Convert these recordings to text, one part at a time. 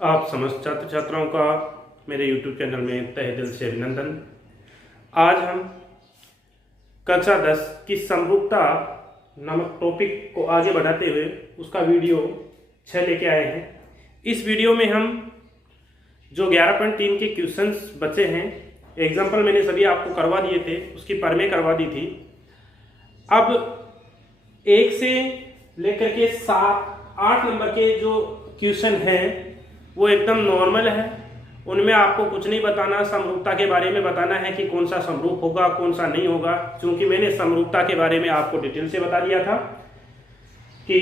आप समस्त छात्र छात्राओं का मेरे YouTube चैनल में तहे दिल से अभिनंदन। आज हम कक्षा 10 की समरूपता नामक टॉपिक को आगे बढ़ाते हुए उसका वीडियो 6 लेके आए हैं। इस वीडियो में हम जो 11.3 के क्वेश्चंस बचे हैं, एग्जाम्पल मैंने सभी आपको करवा दिए थे, उसकी परमें करवा दी थी। अब 1 से लेकर के 7-8 नंबर के जो क्वेश्चन हैं वो एकदम नॉर्मल है। उनमें आपको कुछ नहीं बताना, समरूपता के बारे में बताना है कि कौन सा समरूप होगा कौन सा नहीं होगा। क्योंकि मैंने समरूपता के बारे में आपको डिटेल से बता दिया था कि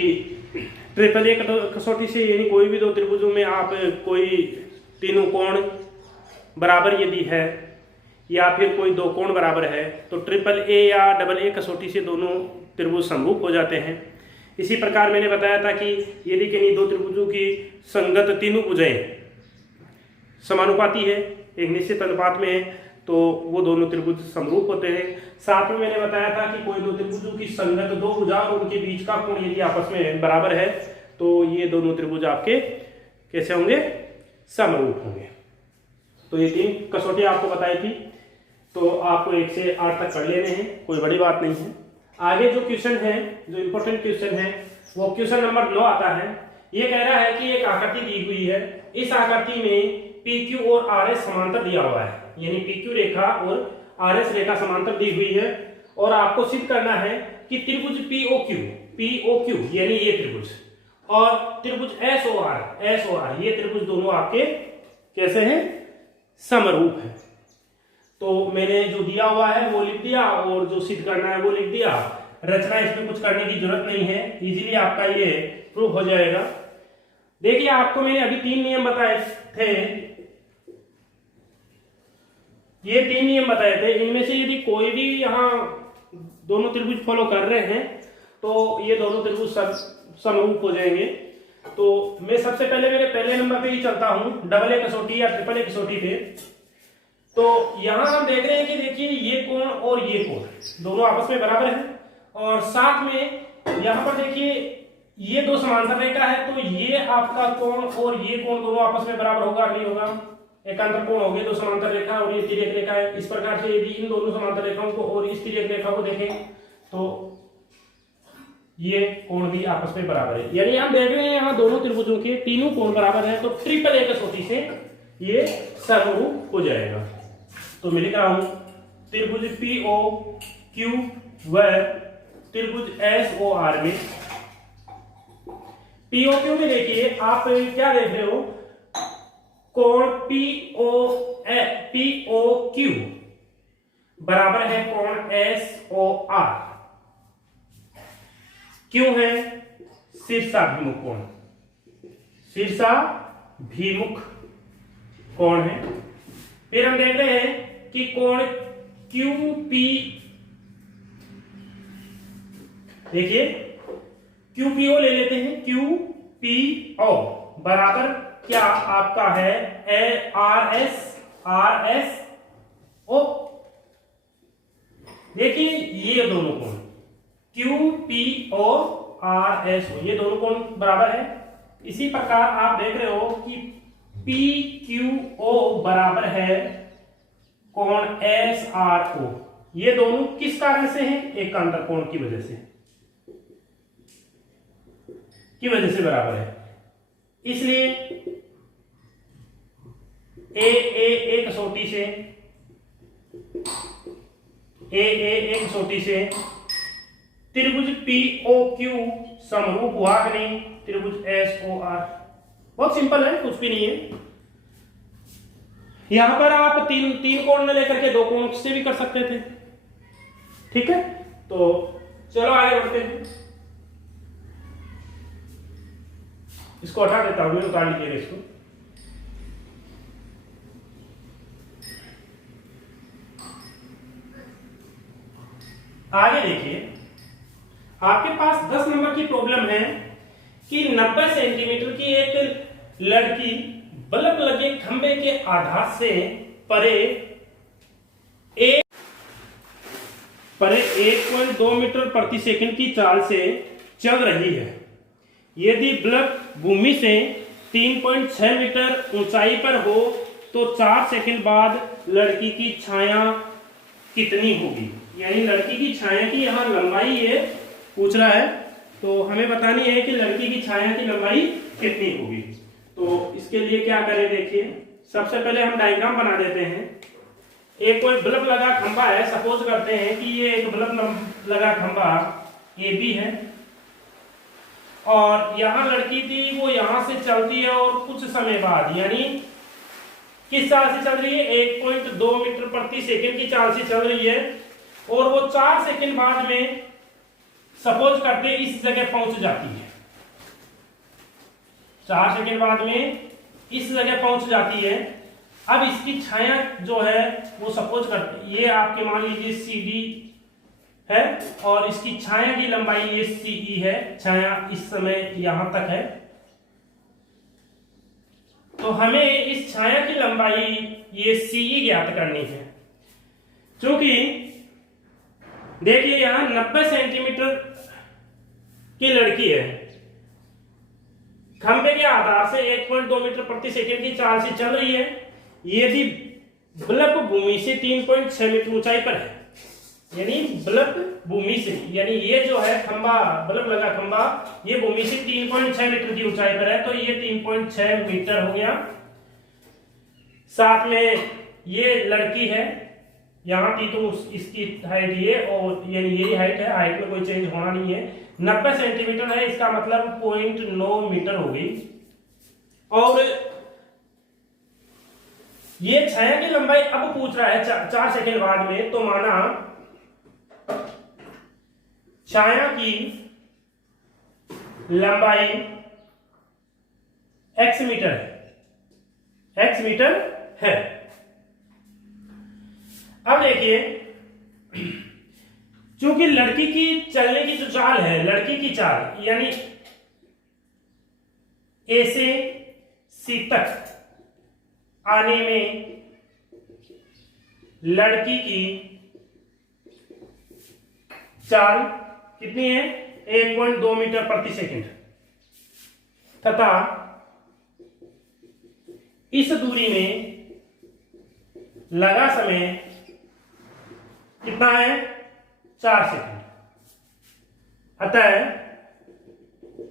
ट्रिपल ए कसौटी से यानी कोई भी दो त्रिभुजों में आप कोई तीनों कोण बराबर यदि है या फिर कोई दो कोण बराबर है तो ट्रिपल ए या डबल ए कसौटी से दोनों त्रिभुज समरूप हो जाते हैं। इसी प्रकार मैंने बताया था कि यदि किन्हीं दो त्रिभुजों की संगत तीनों भुजाएं समानुपाती है, एक निश्चित अनुपात में है, तो वो दोनों त्रिभुज समरूप होते हैं। साथ में मैंने बताया था कि कोई दो त्रिभुजों की संगत दो भुजा और उनके बीच का कोण यदि आपस में बराबर है तो ये दोनों त्रिभुज आपके कैसे होंगे, समरूप होंगे। तो ये 3 कसौटी आपको बताई थी, तो आपको 1 से 8 तक कर लेने हैं, कोई बड़ी बात नहीं है। आगे जो क्वेश्चन है, जो इंपॉर्टेंट क्वेश्चन है, वो क्वेश्चन नंबर 9 आता है। ये कह रहा है कि एक आकृति दी हुई है, इस आकृति में PQ और RS समांतर दिया हुआ है, यानी PQ रेखा और RS रेखा समांतर दी हुई है और आपको सिद्ध करना है कि त्रिभुज POQ यानी ये त्रिभुज और त्रिभुज SOR ये त्रिभुज दोनों आपके कैसे हैं, समरूप है। तो मैंने जो दिया हुआ है वो लिख दिया और जो सिद्ध करना है वो लिख दिया। रचना इसमें कुछ करने की जरूरत नहीं है, इजीली आपका ये प्रूफ हो जाएगा। देखिए, आपको मैंने अभी 3 नियम बताए थे, ये 3 नियम बताए थे। इनमें से यदि कोई भी यहाँ दोनों त्रिभुज फॉलो कर रहे हैं तो ये दोनों त्रिभुज समरूप हो जाएंगे। तो मैं सबसे पहले मेरे पहले नंबर पे ही चलता हूं, डबल ए कसौटी या ट्रिपल ए कसौटी पे। तो यहां हम देख रहे हैं कि देखिए ये कोण और ये कोण दोनों आपस में बराबर है और साथ में यहां पर देखिए ये दो समांतर रेखा है, तो ये आपका कोण और ये कोण दोनों आपस में बराबर होगा नहीं होगा, एकांतर कोण हो गए दो समांतर रेखा और ये तिर्यक रेखा है। इस प्रकार से यदि इन दोनों समांतर रेखाओं को और इस तिर्यक रेखा को देखें तो ये कोण भी आपस में बराबर है, यानी हम देख रहे हैं यहाँ दोनों त्रिभुजों के तीनों कोण बराबर है। तो ट्रिपल ए कसौटी से ये समरूप हो जाएगा। तो मैं लिख रहा हूं त्रिभुज POQ व त्रिभुज SOR में। POQ में देखिए आप क्या देख रहे हो, कोण POQ बराबर है कोण SOR। क्यों है, शीर्षाभिमुख कोण, शीर्षाभिमुख कोण है। फिर हम देख रहे हैं कि कोण QP, देखिए QPO ले लेते हैं, QPO बराबर क्या आपका है RSO। देखिए ये दोनों कोण QPO RSO ये दोनों कोण बराबर है। इसी प्रकार आप देख रहे हो कि PQO बराबर है कोण SRO। ये दोनों किस कारण से हैं, एकांतर कोण की वजह से बराबर है। इसलिए ए कसौटी से त्रिभुज POQ समरूप हुआ कि नहीं, त्रिभुज SOR। बहुत सिंपल है, कुछ भी नहीं है। यहां पर आप तीन कोण में लेकर के 2 कोण से भी कर सकते थे, ठीक है। तो चलो आगे बढ़ते हैं। इसको हटा देता हूं मैं, उतार लीजिएगा इसको। आगे देखिए, आपके पास 10 नंबर की प्रॉब्लम है कि 90 सेंटीमीटर की एक लड़की बल्ब लगे खंबे के आधार से परे 1.2 मीटर प्रति सेकंड की चाल से चल रही है। यदि बल्ब भूमि से 3.6 मीटर ऊंचाई पर हो तो 4 सेकंड बाद लड़की की छाया कितनी होगी। यानी लड़की की छाया की यहाँ लंबाई ये पूछ रहा है, तो हमें बतानी है कि लड़की की छाया की लंबाई कितनी होगी। तो इसके लिए क्या करें, देखिए सबसे पहले हम डायग्राम बना देते हैं। एक कोई बल्ब लगा खंभा है, सपोज करते हैं कि ये एक बल्ब लगा खंभा ए बी है, और यहाँ लड़की थी वो यहाँ से चलती है और कुछ समय बाद, यानी किस चाल से चल रही है, 1.2 मीटर प्रति सेकंड की चाल से चल रही है, और वो 4 सेकंड बाद में सपोज करते इस जगह पहुंच जाती है। 4 सेकंड बाद में इस जगह पहुंच जाती है। अब इसकी छाया जो है वो सपोज करते, ये आपके मान लीजिए सी डी है और इसकी छाया की लंबाई ये सी ई है, छाया इस समय यहां तक है। तो हमें इस छाया की लंबाई ये सी ई ज्ञात करनी है। क्योंकि देखिए यहां 90 सेंटीमीटर की लड़की है, खंभे के आधार से 1.2 मीटर प्रति सेकंड की चाल से चल रही है। ये भी बल्ब भूमि से 3.6 मीटर ऊंचाई पर है, यानी बल्ब भूमि से, यानी ये जो है खंभा, बल्ब लगा खंभा, ये भूमि से 3.6 मीटर की ऊंचाई पर है, तो ये 3.6 मीटर हो गया। साथ में ये लड़की है, यहाँ की तो इसकी हाइट ये, और यानी यही हाइट है, हाइट में कोई चेंज होना नहीं है। 90 सेंटीमीटर है, इसका मतलब 0.9 मीटर हो गई। और ये छाया की लंबाई अब पूछ रहा है 4 सेकंड बाद में, तो माना छाया की लंबाई x मीटर है, x मीटर है। अब देखिए, क्योंकि लड़की की चलने की जो चाल है, लड़की की चाल यानी ए से सी तक आने में लड़की की चाल कितनी है, 1.2 मीटर प्रति सेकंड, तथा इस दूरी में लगा समय कितना है, 4 सेकंड। अतः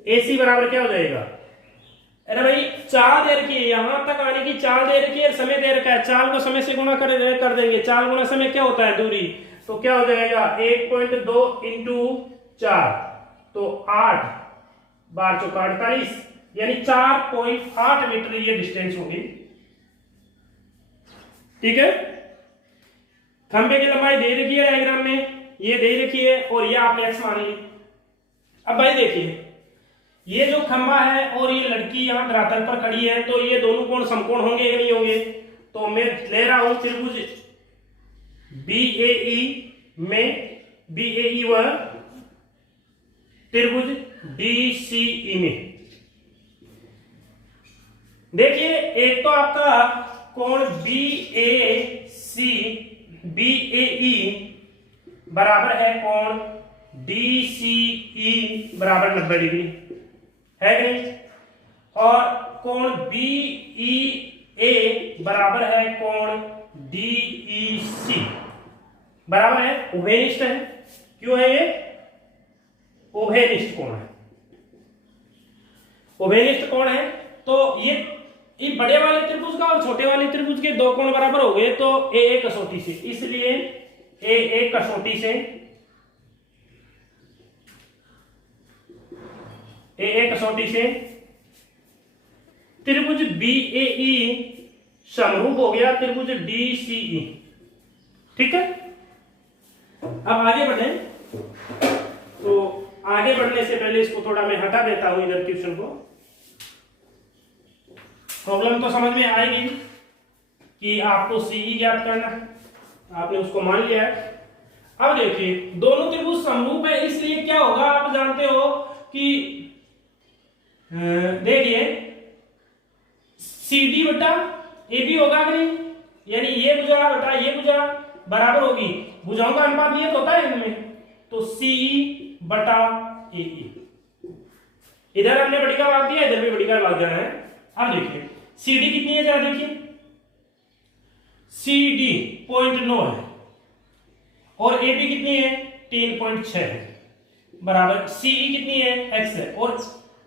AC बराबर क्या हो जाएगा, अरे भाई चाल दे रखी है, यहां तक आने की चाल दे रखी है, समय दे रखा है, चाल को समय से गुणा कर देंगे। चाल गुणा समय क्या होता है, दूरी, तो क्या हो जाएगा 1.2 इंटू 4, तो 8 बार चौका 48, यानी 4.8 मीटर ये डिस्टेंस होगी। ठीक है, खंभे की लंबाई दे रखी है डायग्राम में, ये दे रखी है, और ये आपने x मान ली। अब भाई देखिए, ये जो खंभा है और ये लड़की यहां धरातल पर खड़ी है, तो ये दोनों कोण समकोण होंगे या नहीं होंगे। तो मैं ले रहा हूं त्रिभुज BAE में, BAE व त्रिभुज DCE में। देखिए, एक तो आपका कोण BAE बराबर है कोण DCE बराबर 90 डिग्री है कि नहीं, और कोण BEA बराबर है कोण DEC बराबर है, उभयनिष्ठ है। क्यों है ये, उभयनिष्ठ कोण है, उभयनिष्ठ कोण है। तो ये बड़े वाले त्रिभुज का और छोटे वाले त्रिभुज के दो कोण बराबर हो गए, तो AA कसौटी से, इसलिए AA कसौटी से, AA कसौटी से त्रिभुज BAE समरूप हो गया त्रिभुज DCE। ठीक है, अब आगे बढ़े। तो आगे बढ़ने से पहले इसको थोड़ा मैं हटा देता हूं इधर क्वेश्चन को। प्रॉब्लम तो समझ में आएगी कि आपको CE ज्ञात करना है, आपने उसको मान लिया है। अब देखिए, दोनों त्रिभुज समरूप है, इसलिए क्या होगा, आप जानते हो कि देखिए CD बटा AB होगा कि नहीं, यानी ये भुजा बटा ये भुजा बराबर होगी, भुजाओं का अनुपात ये तो होता है इनमें, तो CE बटा AE। इधर हमने बड़ी का भाग दिया, इधर भी बड़ी का भाग देना है, अब देखिए सी डी कितनी है जरा देखिए, सी डी 0.9 है और ए बी कितनी है 3.6 है, बराबर सीई कितनी है x है और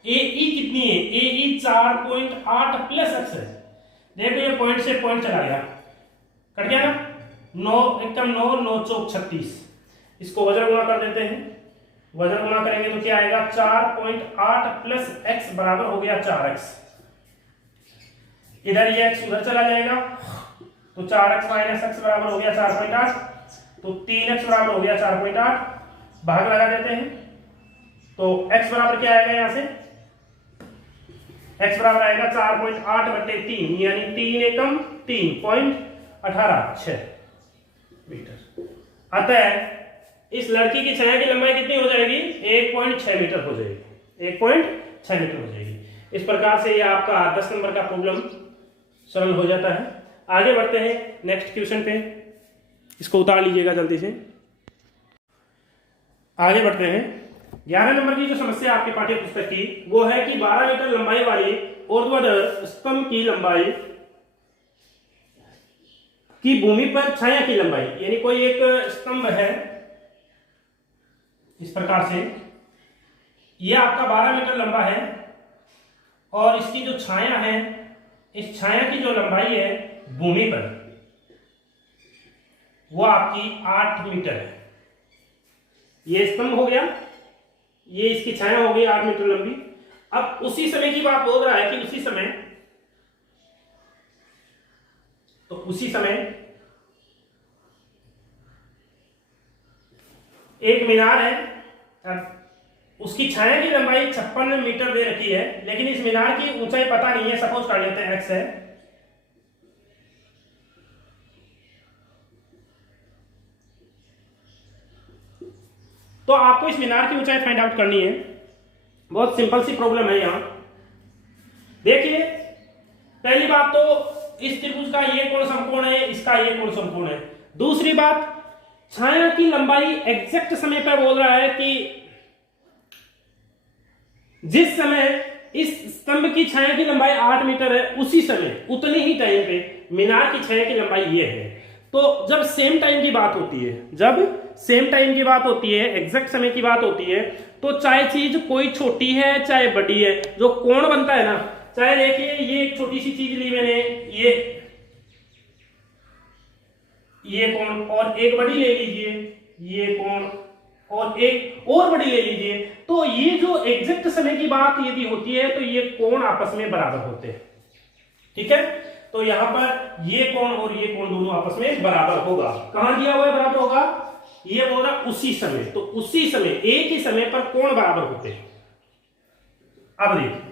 एई कितनी है, एई 4.8 प्लस x है। देखो ये पॉइंट से पॉइंट चला गया, कट गया ना, 9 एकदम 9 9 चौक 36। इसको वजन गुणा कर देते हैं, वजन गुणा करेंगे तो क्या आएगा 4.8 प्लस x बराबर हो गया 4x। इधर ये x उधर चला जाएगा तो 4x माइनस x बराबर हो गया 4.8, तो 3x बराबर हो गया 4.8, भाग लगा देते हैं तो x बराबर क्या आएगा यहां से, x बराबर आएगा 4.8 बटे 3 यानी 3 एकम 3.186 मीटर। अतः इस लड़की की छाया की लंबाई कितनी हो जाएगी 1.6 मीटर हो जाएगी, 1.6 मीटर हो जाएगी। इस प्रकार से ये आपका 10 नंबर का प्रॉब्लम सरल हो जाता है। आगे बढ़ते हैं नेक्स्ट क्वेश्चन पे, इसको उतार लीजिएगा जल्दी से। आगे बढ़ते हैं 11 नंबर की जो समस्या आपके पाठ्य पुस्तक की वो है कि 12 मीटर लंबाई वाली ऊर्ध्वाधर स्तंभ की लंबाई की भूमि पर छाया की लंबाई, यानी कोई एक स्तंभ है इस प्रकार से, यह आपका 12 मीटर लंबा है और इसकी जो छाया है, इस छाया की जो लंबाई है भूमि पर वो आपकी 8 मीटर है। ये स्तंभ हो गया, ये इसकी छाया हो गई 8 मीटर लंबी। अब उसी समय की बात बोल रहा है कि उसी समय, तो उसी समय एक मीनार है, अब उसकी छाया की लंबाई 56 मीटर दे रखी है, लेकिन इस मीनार की ऊंचाई पता नहीं है, सपोज कर लेते हैं x है। तो आपको इस मीनार की ऊंचाई फाइंड आउट करनी है। बहुत सिंपल सी प्रॉब्लम है यहां। देखिए पहली बात तो इस त्रिभुज का ये कोण समकोण है, इसका ये कोण समकोण है। दूसरी बात छाया की लंबाई एग्जैक्ट समय पर बोल रहा है कि जिस समय इस स्तंभ की छाया की लंबाई 8 मीटर है उसी समय उतने ही टाइम पे मीनार की छाया की लंबाई ये है। तो जब सेम टाइम की बात होती है, जब सेम टाइम की बात होती है, एग्जैक्ट समय की बात होती है, तो चाहे चीज कोई छोटी है चाहे बड़ी है, जो कोण बनता है ना, चाहे देखिए ये एक छोटी सी चीज ली मैंने, ये कोण और एक बड़ी ले लीजिए, ये कोण और एक और बड़ी ले लीजिए, तो ये जो एग्जैक्ट समय की बात यदि होती है तो ये कोण आपस में बराबर होते हैं। ठीक है, तो यहां पर ये कोण और ये कोण दोनों आपस में बराबर होगा। कहां दिया हुआ है बराबर होगा, ये बोल रहा उसी समय, तो उसी समय एक ही समय पर कोण बराबर होते हैं। अब देखिए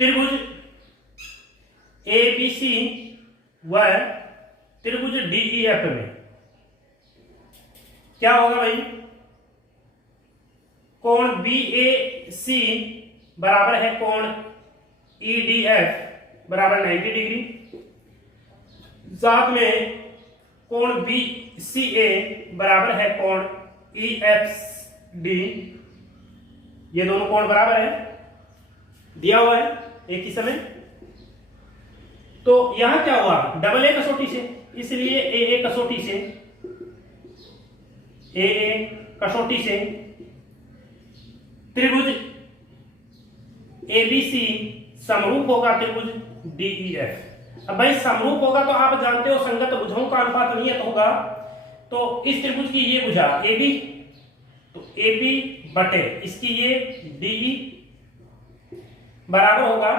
त्रिभुज एबीसी व त्रिभुज डीईएफ में क्या होगा भाई, कोण बीएसी बराबर है कोण ईडीएफ बराबर 90 डिग्री, साथ में कोण बीसीए बराबर है कोण ईएफडी, ये दोनों कोण बराबर है, दिया हुआ है एक ही समय। तो यहां क्या हुआ, डबल ए कसौटी से, इसलिए ए कसौटी से, ए कसौटी से त्रिभुज एबीसी समरूप होगा त्रिभुज डीईएफ। अब भाई समरूप होगा तो आप जानते हो संगत भुजाओं का अनुपात नियत होगा, तो इस त्रिभुज की ये भुजा एबी, तो एबी बटे इसकी ये डीई बराबर होगा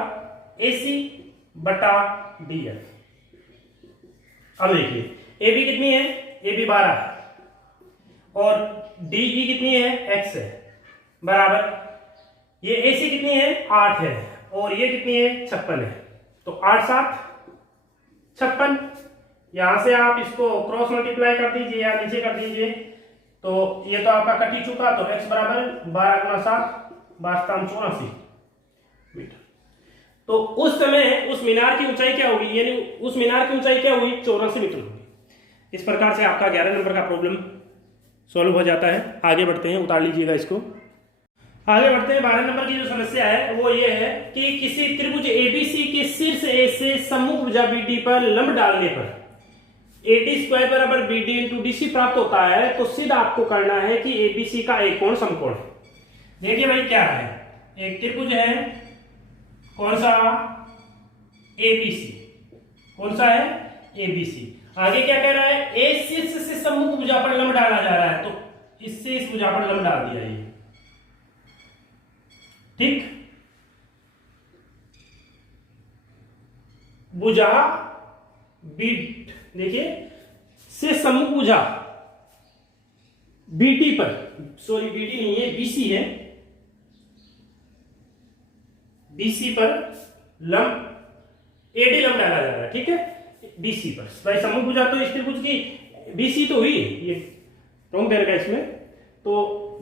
एसी बटा डीएफ। अब देखिए एबी कितनी है, एबी 12 है और डीई कितनी है, एक्स है, बराबर ये एसी कितनी है 8 है और ये कितनी है 56 है, तो 8 7 56। यहां से आप इसको क्रॉस मल्टीप्लाई कर दीजिए या नीचे कर दीजिए, तो ये तो आपका कट ही चुका, तो x बराबर 12 गुणा 7 84 मीटर। तो उस समय उस मीनार की ऊंचाई क्या होगी, यानी उस मीनार की ऊंचाई क्या हुई 84 मीटर होगी। इस प्रकार से आपका 11 नंबर का प्रॉब्लम सॉल्व हो जाता है। आगे बढ़ते हैं, उतार लीजिएगा इसको। आगे बढ़ते हैं। 12 नंबर की जो समस्या है वो ये है कि किसी त्रिभुज एबीसी के शीर्ष ए से सम्मुख भुजा बीडी पर लंब डालने पर AD स्क्वायर बराबर BD इंटू DC प्राप्त होता है, तो सीधा आपको करना है कि ABC का एक कोण समकोण है। देखिए भाई क्या है, एक त्रिभुज है, कौन सा, ABC, कौन सा है, ABC। आगे क्या कह रहा है, ए शीर्ष से सम्मुख भुजा पर लंब डाला जा रहा है, तो इससे इस भुजा पर लंब डाल दिया ये, ठीक। भुजा बीट, देखिए से सम्मुख भुजा BD पर, सॉरी BD नहीं है, BC है, BC पर लंब AD लंब डाला जा रहा है, ठीक है, BC पर। भाई सम्मुख भुजा तो इस त्रिभुज की BC तो हुई, ये रॉन्ग रहेगा इसमें, तो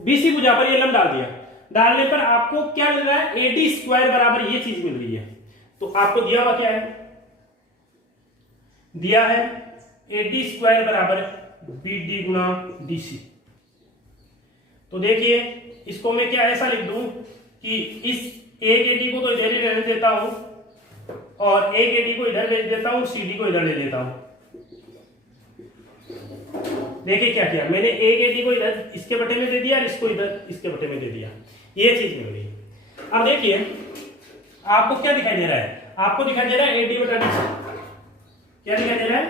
BC भुजा पर ये लंब डाल दिया। डालने पर आपको क्या मिल रहा है, AD स्क्वायर बराबर ये चीज मिल रही है। तो आपको दिया हुआ क्या है, दिया है AD स्क्वायर बराबर BD गुणा DC। तो देखिए इसको मैं क्या ऐसा लिख दूं कि इस एक AD को तो इधर ही रहने देता हूं और एक AD को इधर भेज देता हूं, CD को इधर ले लेता हूं। देखिए क्या किया मैंने, एक AD को इधर इसके बटे में दे दिया और इसको इधर इसके बटे में दे दिया, ये चीज मिल गई। अब देखिए आपको क्या दिखाई दे रहा है, आपको दिखाई दे रहा है AD बटा DC। क्या दिखाई दे रहा है,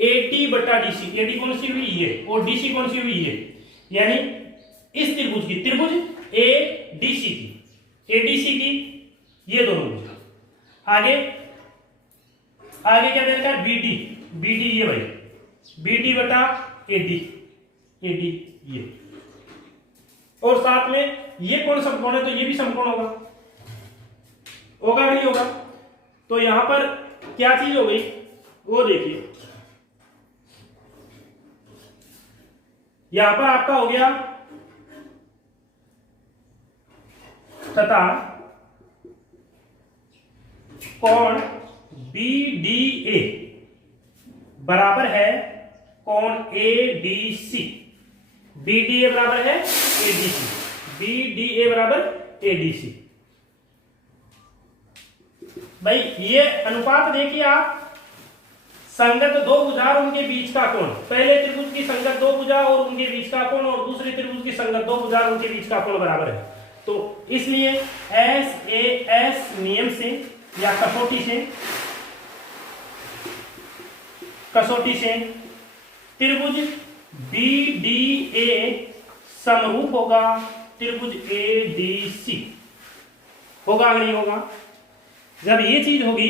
AD बटा DC। AD कौन सी हुई, ये, और DC कौन सी हुई, ये, यानी इस त्रिभुज की, त्रिभुज ADC की, ADC की ये दोनों भुजा। आगे आगे क्या दे रखा है, BD ये भाई, BD बटा AD ये, और साथ में ये कौन समकोण है, तो ये भी समकोण होगा नहीं होगा। तो यहां पर क्या चीज हो गई वो देखिए, यहां पर आपका हो गया तथा कोण BDA बराबर है कोण ADC। BDA बराबर है ADC, BDA बराबर ADC। भाई ये अनुपात देखिए आप, संगत दो भुजा और उनके बीच का कोण, पहले त्रिभुज की संगत दो भुजा और उनके बीच का कोण और दूसरे त्रिभुज की संगत दो भुजा और उनके बीच का कोण बराबर है। तो इसलिए SAS नियम से या कसौटी से त्रिभुज BDA समरूप होगा त्रिभुज ADC, होगा नहीं होगा। जब ये चीज होगी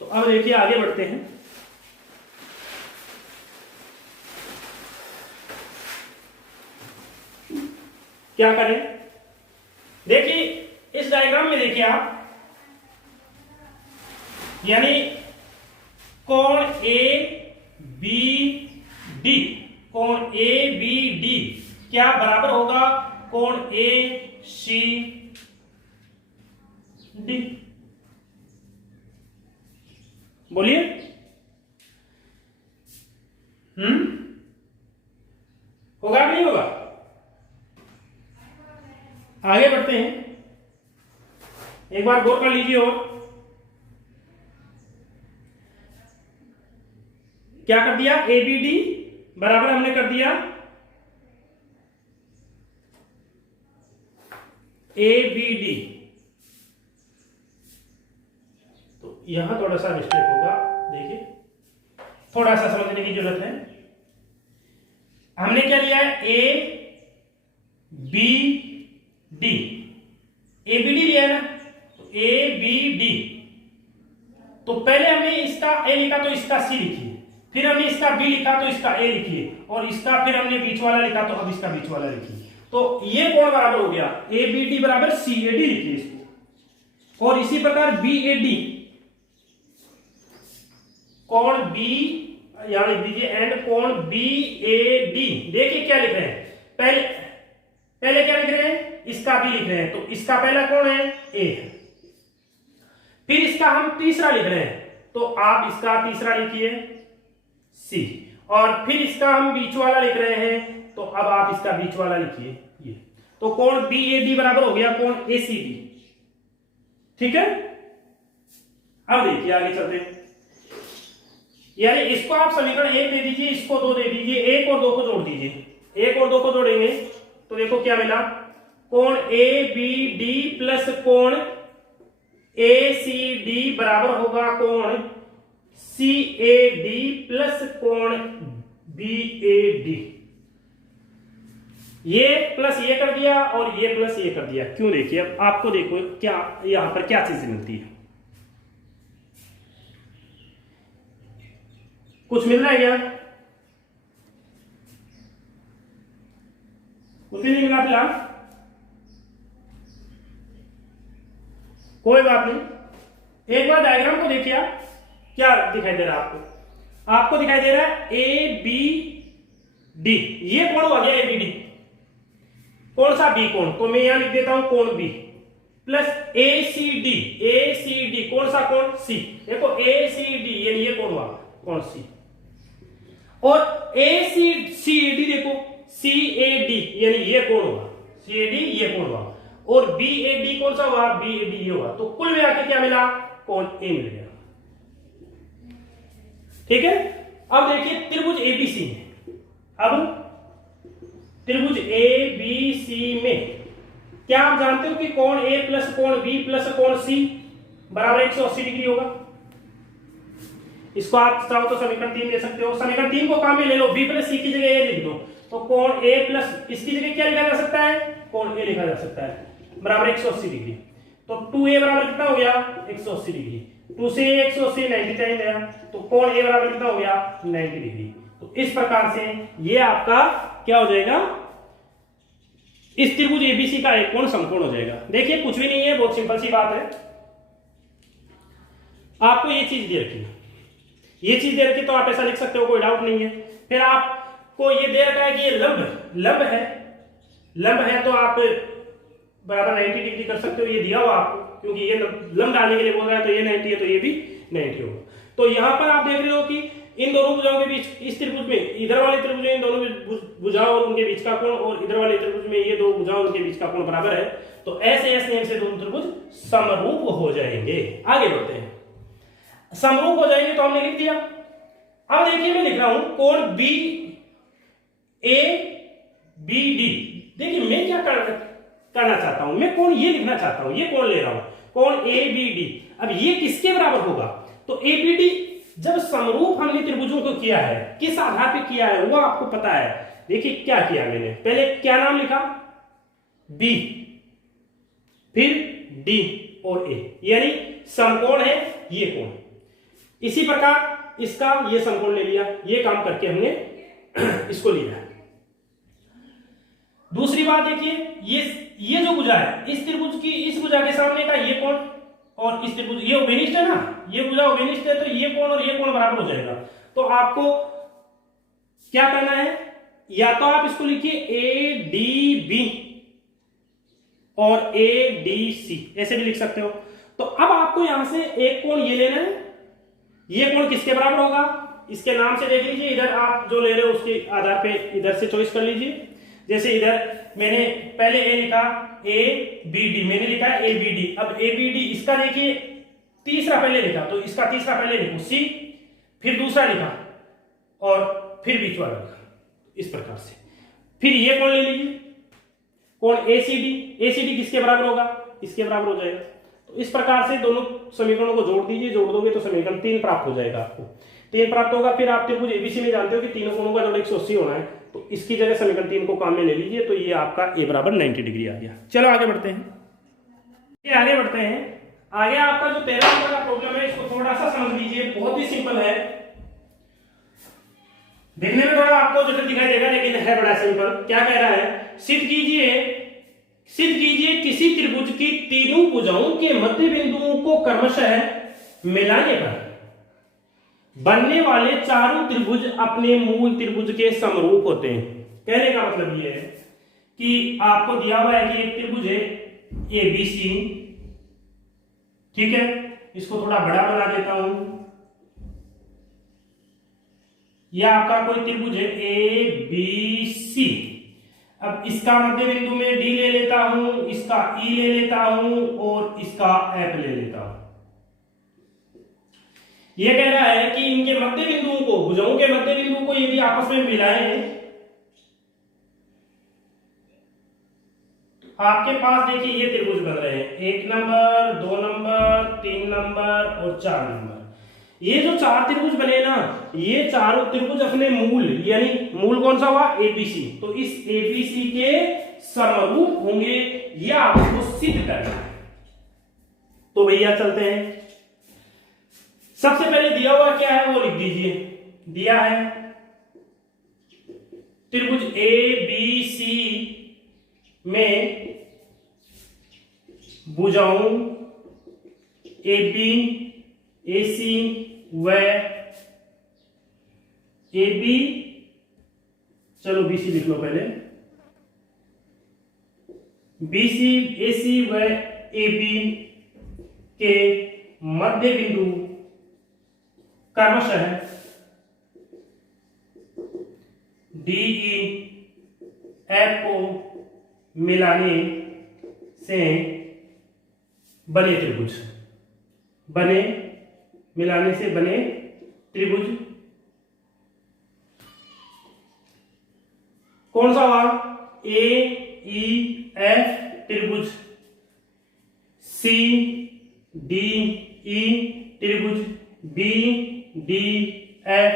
तो अब देखिए आगे बढ़ते हैं। क्या करें, देखिए इस डायग्राम में देखिए आप, यानी कोण ABD, कोण ABD क्या बराबर होगा कोण ACD, बोलिए। होगा कि नहीं होगा। आगे बढ़ते हैं, एक बार गौर कर लीजिए। और क्या कर दिया, ABD बराबर हमने कर दिया ABD। तो यहां थोड़ा सा मिस्टेक होगा, देखिए थोड़ा सा समझने की जरूरत है। हमने क्या लिया है, ABD, ABD लिया है ना, तो ABD, तो पहले हमने इसका A लिखा तो इसका C लिखिए, फिर हमने इसका B लिखा तो इसका A लिखिए, और इसका फिर हमने बीच वाला लिखा तो अब इसका बीच वाला लिखिए। तो ये कोण बराबर हो गया ABD बराबर CAD लिखिए इसको। और इसी प्रकार BAD, कोण B यहां लिख दीजिए, एंड कोण BAD। देखिए क्या लिख रहे हैं, पहले क्या लिख रहे हैं, इसका B लिख रहे हैं, तो इसका पहला कोण है A, फिर इसका हम तीसरा लिख रहे हैं, तो आप इसका तीसरा लिखिए C, और फिर इसका हम बीच वाला लिख रहे हैं, तो अब आप इसका बीच वाला लिखिए ये। तो कोण BAD बराबर हो गया कोण ACD। ठीक है, अब देखिए आगे चलते हैं। यानी इसको आप समीकरण 1 दे दीजिए, इसको 2 दे दीजिए, 1 और 2 को जोड़ दीजिए। 1 और 2 को जोड़ेंगे तो देखो क्या मिला, कोण ABD प्लस कोण ACD बराबर होगा कोण CAD प्लस कोण BAD। ये प्लस ये कर दिया और ये प्लस ये कर दिया। क्यों? देखिए अब आपको देखो क्या यहां पर क्या चीज मिलती है, कुछ मिल रहा है क्या? कुछ भी नहीं मिला फिलहाल, कोई बात नहीं। एक बार डायग्राम को देखिए, क्या दिखाई दे रहा है आपको? आपको दिखाई दे रहा है ABD, ये कोण हो गया ABD। कौन सा B कोण? तो मैं यहां लिख देता हूं कोण B प्लस ACD। ACD कौन सा कोण? C। देखो ACD यानी ये कोण हुआ कोण C, और ACD देखो CAD यानी ये कोण हुआ CAD, ये कोण हुआ, और BAD कौन सा हुआ? BAD ये हुआ। तो कुल मिलाकर क्या मिला? कोण A मिल गया। ठीक है, अब देखिए त्रिभुज ABC में, अब त्रिभुज ABC में क्या आप जानते हो कि कोण A प्लस कोण B प्लस कोण C बराबर 180 डिग्री होगा। इसको आप चाहो तो समीकरण 3 ले सकते हो। समीकरण 3 को काम में ले लो, B प्लस C की जगह A लिख दो, तो कोण A प्लस इसकी जगह क्या लिखा जा सकता है? कोण A लिखा जा सकता है बराबर 180 डिग्री। तो 2A बराबर कितना हो गया? 180 डिग्री। 2 से 180 90 टाइम गया, तो कोण A बराबर कितना हो गया? 90 डिग्री। तो इस प्रकार से ये आपका क्या हो जाएगा? इस त्रिभुज ABC का एक कोण समकोण हो जाएगा। देखिए कुछ भी नहीं है, बहुत सिंपल सी बात है। आपको ये चीज दे रखी है, ये चीज दे रखी तो आप ऐसा लिख सकते हो, कोई डाउट नहीं है। फिर आपको ये दे रखा है कि ये लंब है, लंब है तो आप बराबर 90 डिग्री कर सकते हो। ये दिया हुआ आपको, क्योंकि ये लंब डालने के लिए बोल रहा है, तो ये 90 है तो ये भी 90 होगा। तो यहां पर आप देख रहे हो कि इन दोनों भुजाओं के बीच, इस त्रिभुज में इधर वाले त्रिभुज में इन दोनों भुजाओं और उनके बीच का कोण, और इधर वाले त्रिभुज में ये दो भुजाओं उनके बीच का कोण बराबर है। तो ऐसे नियम से दोनों त्रिभुज समरूप हो जाएंगे। आगे बढ़ते हैं, समरूप हो जाएंगे तो हमने लिख दिया। अब देखिए मैं लिख रहा हूं कोण BABD। देखिए मैं क्या करना चाहता हूं, मैं कोण ये लिखना चाहता हूं, ये कोण ले रहा हूं, कोण ABD। अब ये किसके बराबर होगा? तो ABD जब समरूप हमने त्रिभुजों को किया है, किस आधार पे किया है वो आपको पता है। देखिए क्या किया मैंने, पहले क्या नाम लिखा? B, फिर D और A, यानी समकोण है ये कोण। इसी प्रकार इसका ये समकोण ले लिया, ये काम करके हमने इसको लिया है। दूसरी बात देखिए, ये जो भुजा है, इस त्रिभुज की इस भुजा के सामने का ये कोण, और इस त्रिभुज ये ओबेनिस्ट है ना, ये भुजा ओबेनिस्ट है, तो ये कोण और ये कोण बराबर हो जाएगा। तो आपको क्या करना है, या तो आप इसको लिखिए ADB और ADC, ऐसे भी लिख सकते हो। तो अब आपको यहां से एक कोण ये लेना है, ये कोण किसके बराबर होगा? इसके नाम से देख लीजिए, इधर आप जो ले रहे हो उसके आधार पे इधर से चॉइस कर लीजिए। जैसे इधर मैंने पहले A लिखा, ABD मैंने लिखा है ABD। अब ABD इसका देखिए तीसरा पहले लिखा, तो इसका तीसरा पहले लिखो C, फिर दूसरा लिखा और फिर बीच वाला लिखा, इस प्रकार से। फिर ये कोण ले लीजिए, कोण ACD। ACD किसके बराबर होगा? इसके बराबर हो जाएगा। तो इस प्रकार से दोनों समीकरणों को जोड़ दीजिए, जोड़ दोगे तो समीकरण 3 प्राप्त हो जाएगा आपको। 3 प्राप्त होगा। फिर आप त्रिभुज ABC में जानते हो कि तीनों कोणों का जोड़ 180 होना है, तो इसकी जगह समीकरण 3 को काम में ले लीजिए, तो ये आपका A बराबर 90 डिग्री आ गया। चलो आगे बढ़ते हैं, ये आगे बढ़ते हैं। आगे आपका जो 13 नंबर का प्रॉब्लम है, इसको थोड़ा सा समझ लीजिए, बहुत ही सिंपल है। देखने में थोड़ा आपको जटिल दिखाई देगा, लेकिन है बड़ा सिंपल। क्या कह रहा है? सिद्ध कीजिए किसी त्रिभुज की तीनों भुजाओं के मध्य बिंदुओं को क्रमशः मिलाने पर बनने वाले चारों त्रिभुज अपने मूल त्रिभुज के समरूप होते हैं। कहने का मतलब यह है कि आपको दिया हुआ है कि एक त्रिभुज है ABC, ठीक है, इसको थोड़ा बड़ा बना देता हूं। यह आपका कोई त्रिभुज है ABC। अब इसका मध्य बिंदु में D ले इसका ई ले लेता हूं और इसका एफ ले लेता हूं। यह कह रहा है कि इनके मध्य बिंदुओं को, भुजाओं के मध्य बिंदुओं को यदि आपस में मिलाएं, आपके पास देखिए ये त्रिभुज बन रहे हैं, 1 नंबर, 2 नंबर, 3 नंबर और 4 नंबर। ये जो 4 त्रिभुज बने ना, ये चारों त्रिभुज अपने मूल, यानी मूल कौन सा हुआ, एबीसी, तो इस एबीसी के समरूप होंगे, यह आपको सिद्ध करना है। तो भैया चलते हैं। सबसे पहले दिया हुआ क्या है वो लिख दीजिए। दिया है त्रिभुज एबीसी में भुजाओं AB, AC व AB, चलो BC लिख लो पहले, BC, AC व AB के मध्य बिंदु क्रमशः DE, F को मिलाने से बने त्रिभुज, मिलाने से बने त्रिभुज कौन सा हुआ, AEF त्रिभुज, CDE त्रिभुज, BDF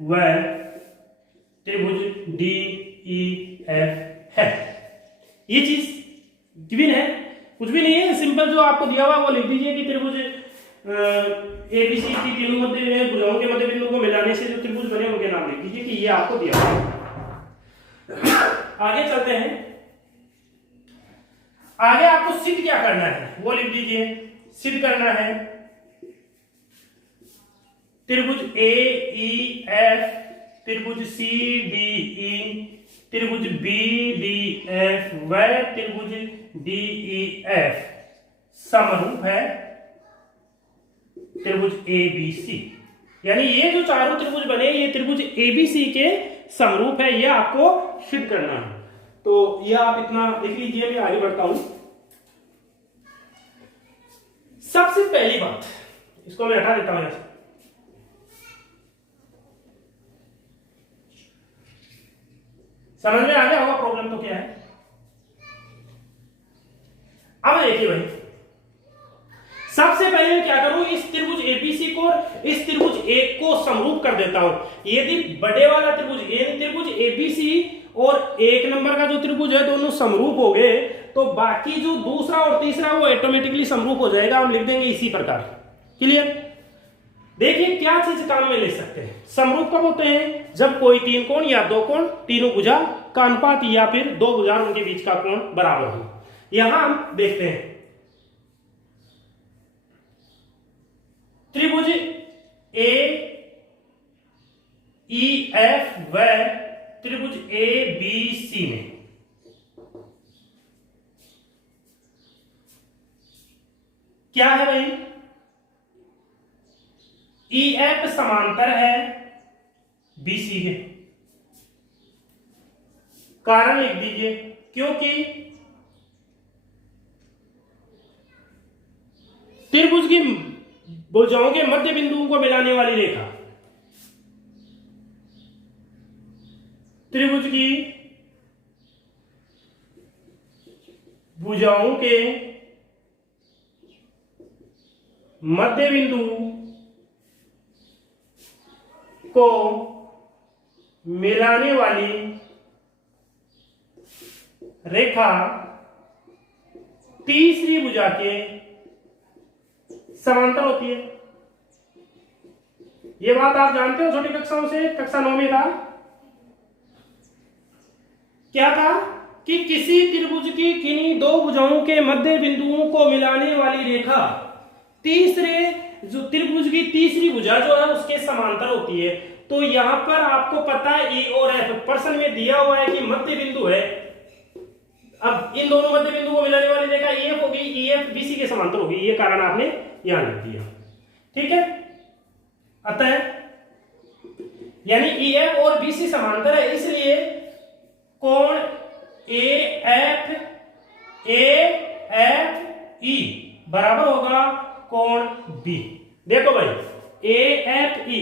व त्रिभुज DEF है। ये चीज गिवन है, कुछ भी नहीं है, सिंपल जो आपको दिया हुआ वो लिख दीजिए कि त्रिभुज एबीसी की तीनों मध्य भुजाओं के मध्य बिंदु को मिलाने से जो त्रिभुज बने उनके नाम लिख दीजिए कि ये आपको दिया हुआ है। आगे चलते हैं। आगे आपको सिद्ध क्या करना है वो लिख दीजिए। सिद्ध करना है त्रिभुज AEF, त्रिभुज CDE, त्रिभुज BDF व त्रिभुज DEF समरूप है त्रिभुज ABC, यानी ये जो चारों त्रिभुज बने ये त्रिभुज ABC के समरूप है, ये आपको सिद्ध करना है। तो ये आप इतना लिख लीजिए, मैं आगे बढ़ता हूं। सबसे पहली बात, इसको मैं हटा देता हूं यहां से। समझ में आ गया होगा प्रॉब्लम तो क्या है। अब देखिए भाई, सबसे पहले मैं क्या करूं, इस त्रिभुज एबीसी को इस त्रिभुज एक को समरूप कर देता हूं। यदि बड़े वाला त्रिभुज त्रिभुज एबीसी और 1 नंबर का जो त्रिभुज है दोनों समरूप हो गए, तो बाकी जो दूसरा और तीसरा वो ऑटोमेटिकली समरूप हो जाएगा। हम लिख देंगे इसी प्रकार। क्लियर। देखिए क्या चीज काम में ले सकते हैं। समरूप कब होते हैं, जब कोई 3 कोण या 2 कोण तीनों भुजा का अनुपात या फिर 2 भुजा उनके बीच का कोण बराबर हो। यहां हम देखते हैं त्रिभुज AEF व त्रिभुज ABC में क्या है भाई, EF समांतर है BC के। कारण लिख दीजिए, क्योंकि त्रिभुज की भुजाओं के मध्य बिंदुओं को मिलाने वाली रेखा त्रिभुज की भुजाओं के मध्य बिंदु को मिलाने वाली रेखा तीसरी भुजा के समांतर होती है। यह बात आप जानते हो छोटी कक्षाओं से, कक्षा 9 में था। क्या था कि किसी त्रिभुज की किन्हीं 2 भुजाओं के मध्य बिंदुओं को मिलाने वाली रेखा तीसरे जो त्रिभुज की तीसरी भुजा जो है उसके समांतर होती है। तो यहां पर आपको पता है E और F प्रश्न में दिया हुआ है कि मध्य बिंदु है। अब इन दोनों मध्य बिंदु को मिलाने वाली रेखा EF होगी, EF BC के समांतर होगी। ये कारण आपने यहां लिख दिया। ठीक है, अतः यानी EF और BC समांतर है, इसलिए कोण AFA ई बराबर होगा कोण बी। देखो भाई AFE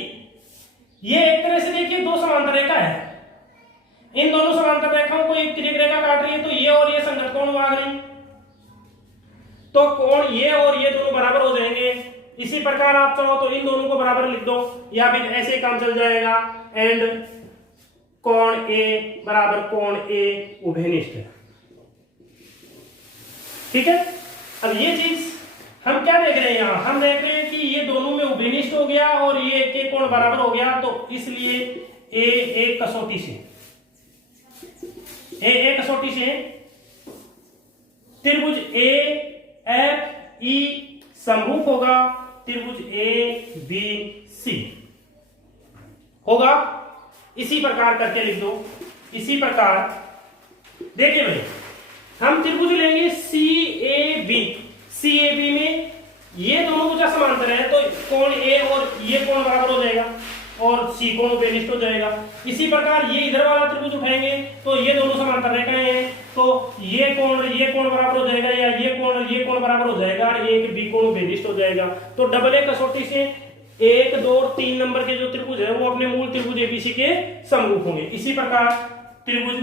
ये एक तरह से देखिए दो समांतर रेखा है, इन दोनों समांतर रेखाओं को एक तिर्यक रेखा काट रही है, तो ये और ये संगत कोण आ गई, तो कोण ये और ये दोनों बराबर हो जाएंगे। इसी प्रकार आप चाहो तो इन दोनों को बराबर लिख दो, या फिर ऐसे काम चल जाएगा, एंड कोण A बराबर कोण A उभयनिष्ठ है। ठीक है, अब ये चीज हम क्या देख रहे हैं, यहां हम देख रहे हैं कि ये दोनों में उभयनिष्ठ हो गया और ये के कोण बराबर हो गया, तो इसलिए ए एक कसौटी से त्रिभुज AFE समरूप होगा त्रिभुज ABC होगा। इसी प्रकार करके लिख दो। इसी प्रकार देखिए भाई हम त्रिभुज लेंगे CAB में ये दोनों भुजा समांतर है, तो कोण A और ये कोण बराबर हो जाएगा और C कोण उभयनिष्ठ हो जाएगा। इसी प्रकार ये इधर वाला त्रिभुज उठाएंगे तो ये दोनों समांतर रेखाएं हैं, तो ये कोण बराबर हो जाएगा, या ये कोण बराबर हो जाएगा, और एक B कोण उभयनिष्ठ हो जाएगा। तो डबल ए कसौटी से 1, 2 और 3 नंबर के जो त्रिभुज है वो अपने मूल त्रिभुज ABC के समरूप होंगे। इसी प्रकार त्रिभुज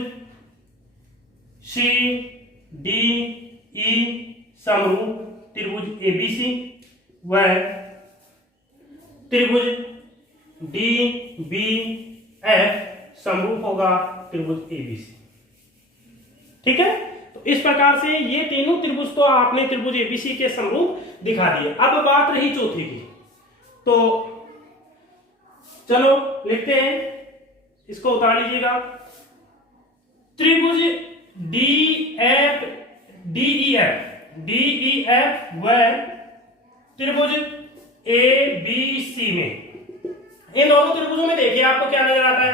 CDE समरूप त्रिभुज ABC व त्रिभुज DBF समरूप होगा त्रिभुज ABC। ठीक है, तो इस प्रकार से ये तीनों त्रिभुज तो आपने त्रिभुज ABC के समरूप दिखा दिए। अब बात रही चौथी की, तो चलो लिखते हैं, इसको उतार लीजिएगा। त्रिभुज DEF व त्रिभुज ABC में, इन दोनों त्रिभुजों में देखिए आपको क्या नजर आता है।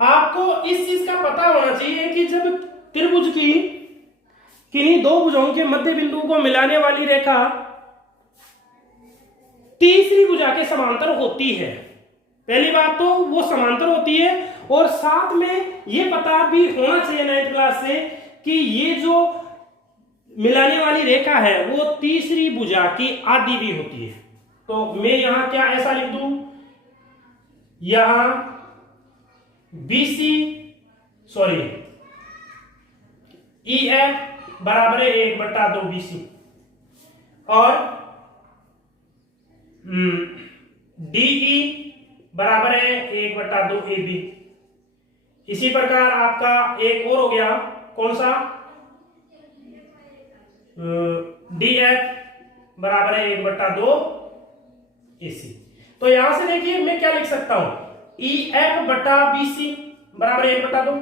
आपको इस चीज का पता होना चाहिए कि जब त्रिभुज की किन्हीं दो भुजाओं के मध्य बिंदु को मिलाने वाली रेखा तीसरी भुजा के समांतर होती है, पहली बात तो वो समांतर होती है, और साथ में ये पता भी होना चाहिए 9th क्लास से कि ये जो मिलाने वाली रेखा है वो तीसरी भुजा की आधी भी होती है। तो मैं यहां क्या ऐसा लिख दूं, यहां EF बराबर है 1/2 BC और DE बराबर है 1/2 AB। इसी प्रकार आपका एक और हो गया, कौन सा, DF बराबर है 1/2 AC। तो यहां से देखिए मैं क्या लिख सकता हूं, EF बटा BC बराबर 1/2।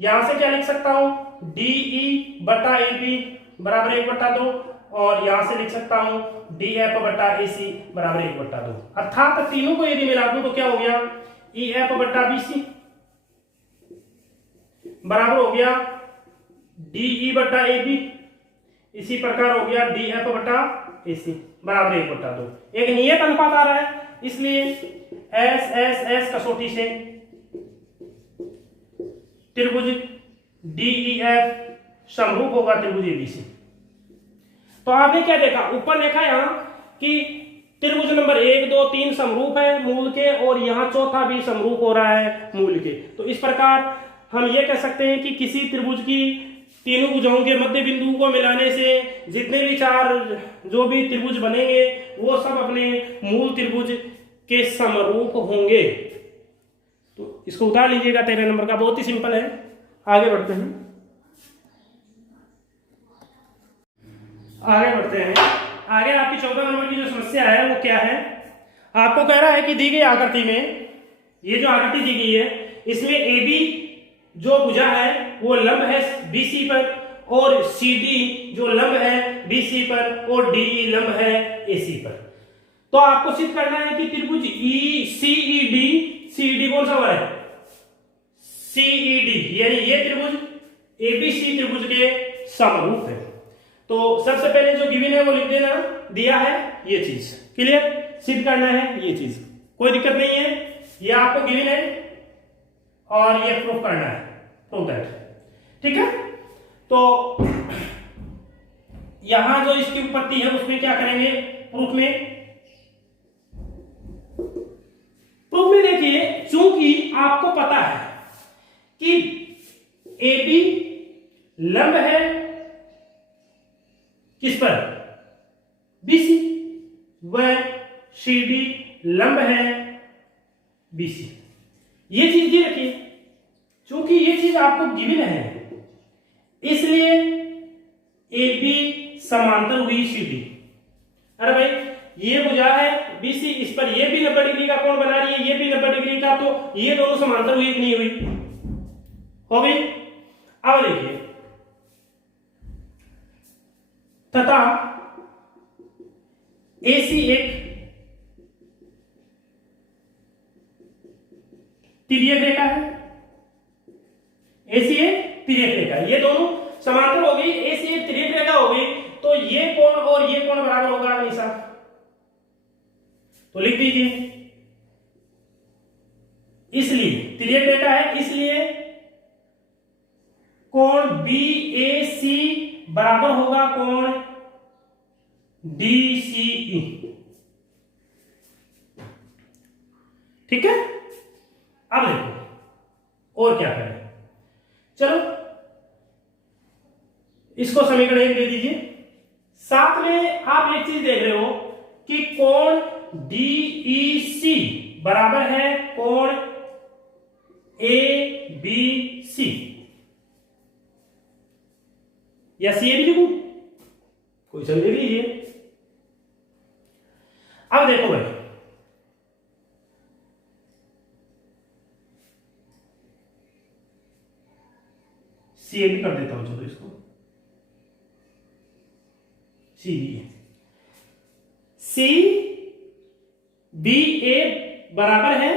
यहां से क्या लिख सकता हूं, DE बटा AB बराबर 1/2, और यहां से लिख सकता हूं DF बटा AC बराबर 1/2। अर्थात तीनों को यदि मिला दूं तो क्या हो गया, EF बटा BC बराबर हो गया DE बटा AB, इसी प्रकार हो गया DF बटा AC बराबर 1/2। एक नियत अनुपात आ रहा है, इसलिए S कसौटी से त्रिभुज DEF समरूप होगा त्रिभुज ABC। तो आपने क्या देखा, ऊपर देखा यहां कि त्रिभुज नंबर 1, 2, 3 समरूप है मूल के, और यहां चौथा भी समरूप हो रहा है मूल के। तो इस प्रकार हम ये कह सकते हैं कि किसी त्रिभुज की तीनों भुजाओं के मध्य बिंदु को मिलाने से जितने भी चार जो भी त्रिभुज बनेंगे वो सब अपने मूल त्रिभुज के समरूप होंगे। तो इसको उतार लीजिएगा 13 नंबर का, बहुत ही सिंपल है। आगे बढ़ते हैं, आगे आपकी 14 नंबर की जो समस्या है वो क्या है, आपको कह रहा है कि दी गई आकृति में, ये जो आकृति दी गई है इसमें AB जो भुजा है वो लंब है BC पर, और CD जो लंब है BC पर, और DE लंब है AC पर। तो आपको सिद्ध करना है कि त्रिभुज CED कौन सा है, CED यानी ये त्रिभुज ABC त्रिभुज के समरूप है। तो सबसे पहले जो गिवन है वो लिख देना, दिया है ये चीज, क्लियर, सिद्ध करना है ये चीज, कोई दिक्कत नहीं है, ये आपको गिवन है और ये प्रूफ करना है, प्रूफ दैट। ठीक है, तो यहां जो इसकी उत्पत्ति है उसमें क्या करेंगे, प्रूफ में देखिए, चूंकि आपको पता है कि AB लंब है किस पर, BC, व CD लंब है BC। ये चीज दी रखिए, चूंकि ये चीज आपको गिवन है इसलिए AB समांतर हुई CD। अरे भाई ये भुजा है BC, इस पर ये भी 90 डिग्री का कोण बना रही है, ये भी 90 डिग्री का, तो ये दोनों समांतर हुई कि नहीं हुई, हो गई। अब देखिए, तथा AC एक तिर्यक रेखा है, AC एक तिर्यक रेखा, ये दोनों समांतर हो गई, AC एक तिर्यक रेखा हो गई, तो ये कोण और ये कोण बराबर होगा नहीं साहब, तो लिख दीजिए, इसलिए तिर्यक रेखा है, इसलिए कोण BAC बराबर होगा कोण DCE। ठीक है, अब देखो और क्या करें, चलो इसको समीकरण 1 दे दीजिए। साथ में आप एक चीज देख रहे हो कि कोण DEC बराबर है कोण ABC, या CA भी लिखूं, कोई सा देख लीजिए। अब देखो भाई, CA भी कर देता हूं, चलो इसको CBA बराबर है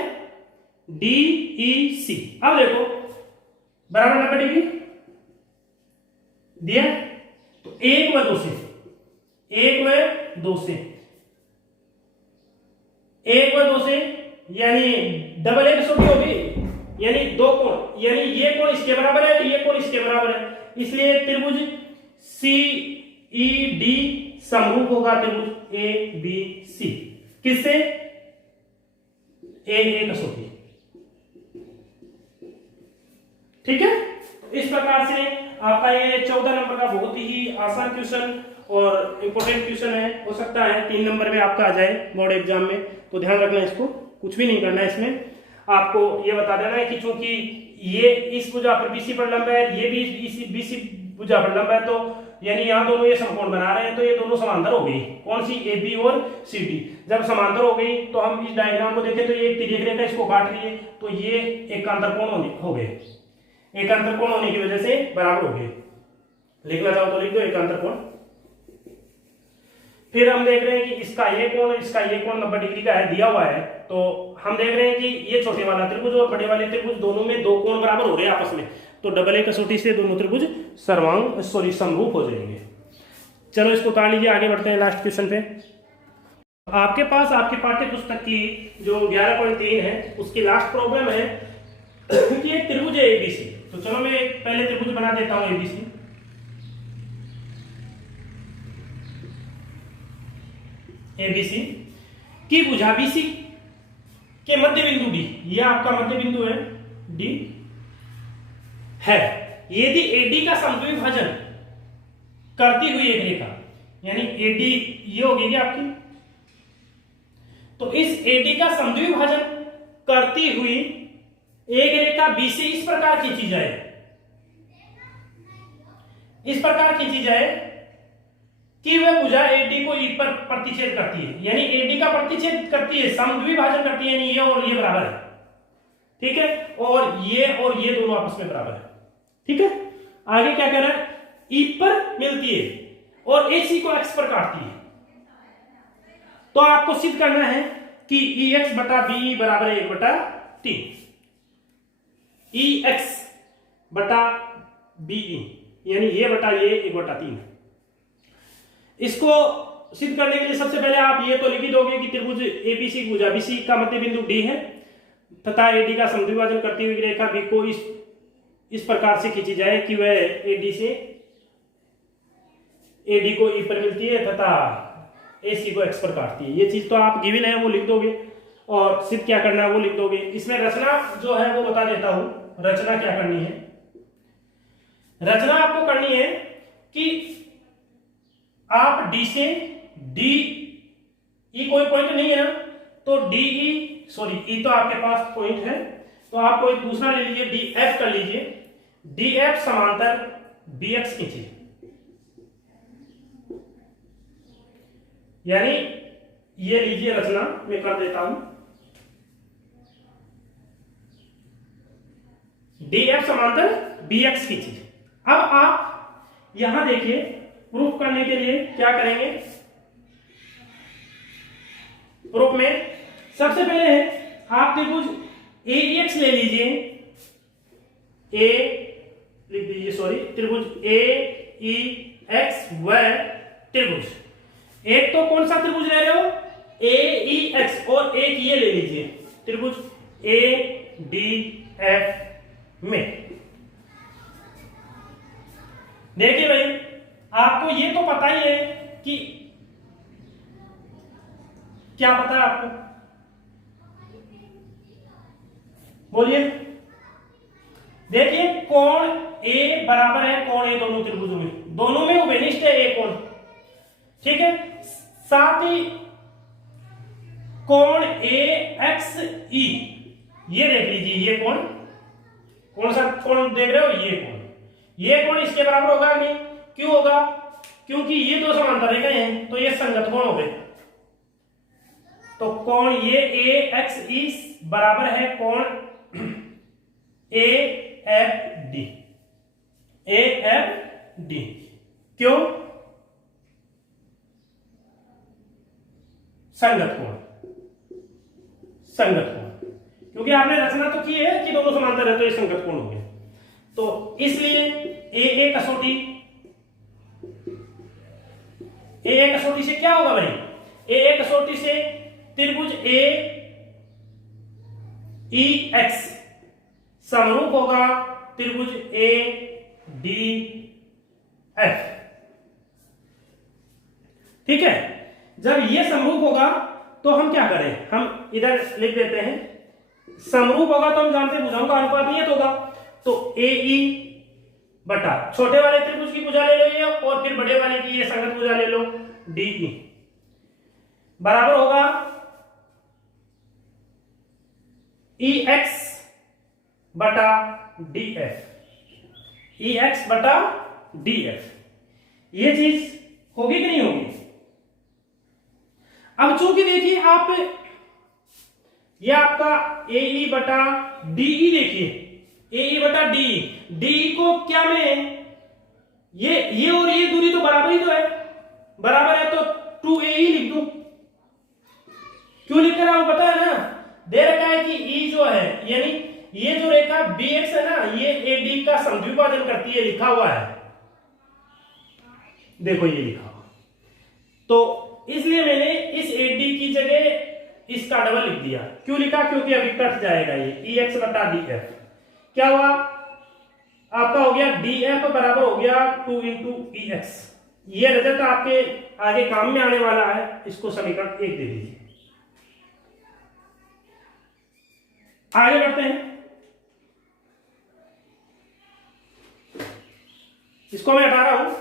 DEC। अब देखो बराबर 90 डिग्री दिया, तो 1 व 2 से 1 व 2 से 1 व 2 से यानी डबल एक कसौटी होगी, यानी दो कोण, यानी ये कोण इसके बराबर है, ये कोण इसके बराबर है, इसलिए त्रिभुज CED समरूप होगा त्रिभुज ABC। किससे, A कसौटी। ठीक है, तो इस प्रकार से आपका ये 14 नंबर का बहुत ही आसान क्वेश्चन और इंपॉर्टेंट क्वेश्चन है, हो सकता है 3 नंबर में आपका आ जाए बोर्ड एग्जाम में, तो ध्यान रखना, इसको कुछ भी नहीं करना है, इसमें आपको ये बता देना है कि चूंकि ये इस भुजा पर BC पर लंब है, ये भी इसी BC भुजा पर लंब है, तो यानी यहाँ दोनों ये समकोण बना रहे हैं, तो ये दोनों समांतर हो गई, कौन सी, AB और CD। जब समांतर हो गई तो हम इस डायग्राम को देखें तो ये एक तिर्यक रेखा इसको काट रही है, तो ये एकांतर कोण हो गए, एकांतर कोण होने की वजह से बराबर हो गए, लिखना चाहो तो लिख दो एकांतर कोण। फिर हम देख रहे हैं कि इसका ये कोण 90 डिग्री का है, दिया हुआ है, तो हम देख रहे हैं कि ये छोटे वाला त्रिभुज और बड़े वाले त्रिभुज दोनों में दो कोण बराबर हो रहे हैं आपस में, तो डबल ए कसौटी से दोनों त्रिभुज समरूप हो जाएंगे। चलो इसको उतार लीजिए, आगे बढ़ते हैं लास्ट क्वेश्चन पे। आपके पास आपके पाठ्य पुस्तक की जो 11.3 है उसकी लास्ट प्रॉब्लम है कि एक त्रिभुज है ABC, तो चलो मैं पहले त्रिभुज बना देता हूं ABC। ABC की भुजा BC के मध्य बिंदु D, ये आपका मध्य बिंदु है D है, यदि AD का समद्विभाजन करती हुई एक रेखा, यानी AD ये होगी आपकी, तो इस AD का समद्विभाजन करती हुई एक रेखा BC इस प्रकार खींची जाए, इस प्रकार खींची जाए कि वह भुजा AD को E पर प्रतिच्छेद करती है, यानी AD का प्रतिच्छेद करती है, समद्विभाजन करती है, यानी ये और ये बराबर है। ठीक है, और ये दोनों आपस में बराबर है। ठीक है, आगे क्या कह रहा है, E पर मिलती है और AC को X पर काटती है, तो आपको सिद्ध करना है कि EX बटा BE बराबर है 1/3, EX बटा BE यानी ये बटा ये 1/3। इसको सिद्ध करने के लिए सबसे पहले आप ये तो लिख ही दोगे कि त्रिभुज ABC भुजा BC का मध्य बिंदु D है तथा AD का समद्विभाजन करती हुई रेखा B को इस प्रकार से खींची जाए कि वह AD से AD को E पर मिलती है तथा AC को X पर काटती है। ये चीज तो आप गिवन है वो लिख दोगे और सिद्ध क्या करना है वो लिख दोगे। इसमें रचना जो है वो बता देता हूं। रचना क्या करनी है, रचना आपको करनी है कि आप D से DE कोई पॉइंट नहीं है ना, तो DE सॉरी E तो आपके पास पॉइंट है, तो आप कोई दूसरा ले लीजिए, DF कर लीजिए। DF समांतर BX खींचिए, यानी ये लीजिए रचना मैं कर देता हूं। DF समांतर BX खींचिए। अब आप यहां देखिए, प्रूफ करने के लिए क्या करेंगे, प्रूफ में सबसे पहले है आप त्रिभुज AEX ले लीजिए, A लिख दीजिए, सॉरी त्रिभुज AEX व त्रिभुज, एक तो कौन सा त्रिभुज ले रहे हो AEX और एक ये ले लीजिए त्रिभुज ADF में। देखिए भाई, आपको ये तो पता ही है कि क्या पता है आपको, बोलिए। देखिए कोण A बराबर है कोण A दोनों त्रिभुजों में, दोनों में उभयनिष्ठ है एक कोण, ठीक है। साथ ही कोण AXE ये देख लीजिए, ये कोण कौन सा कोण देख रहे हो, ये कोण इसके बराबर होगा नहीं, क्यों होगा, क्योंकि ये दो समांतर रेखाएं हैं तो ये संगत कोण हो गए। तो कोण ये AXE बराबर है कोण AFD, AFD क्यों, संगत कोण, संगत कोण, क्योंकि आपने रचना तो की है कि दोनों समांतर है तो ये संगत कोण हो गया। तो इसलिए AA कसौटी, AA कसौटी से क्या होगा भाई, AA कसौटी से त्रिभुज AEX समरूप होगा त्रिभुज ADF, ठीक है। जब ये समरूप होगा तो हम क्या करें, हम इधर लिख देते हैं, समरूप होगा तो हम जानते हैं भुजाओं का अनुपात नियत होगा, तो AE बटा छोटे वाले त्रिभुज की भुजा ले लो ये, और फिर बड़े वाले की ये संगत भुजा ले लो DE बराबर होगा EX बटा DF, EX बटा DF। ये चीज होगी कि नहीं होगी। अब चूंकि देखिए आप ये आपका AE बटा DE, देखिए AE बटा DE को क्या में ये और ये दूरी तो बराबर ही तो है, बराबर है तो 2AE लिख दो। क्यों लिख रहा हूं पता है ना, दे रखा है कि E जो है यानी ये जो रेखा BX है ना, ये AD का समद्विभाजन करती है, लिखा हुआ है, देखो ये लिखा हुआ, तो इसलिए मैंने इस AD की जगह इसका डबल लिख दिया। क्यों लिखा, क्योंकि अभी कट जाएगा ये EX बटा DF, क्या हुआ आपका हो गया DF बराबर हो गया 2 इंटू EX। ये रिजल्ट आपके आगे काम में आने वाला है, इसको समीकरण 1 दे दीजिए। आगे बढ़ते हैं, इसको मैं हटा रहा हूं,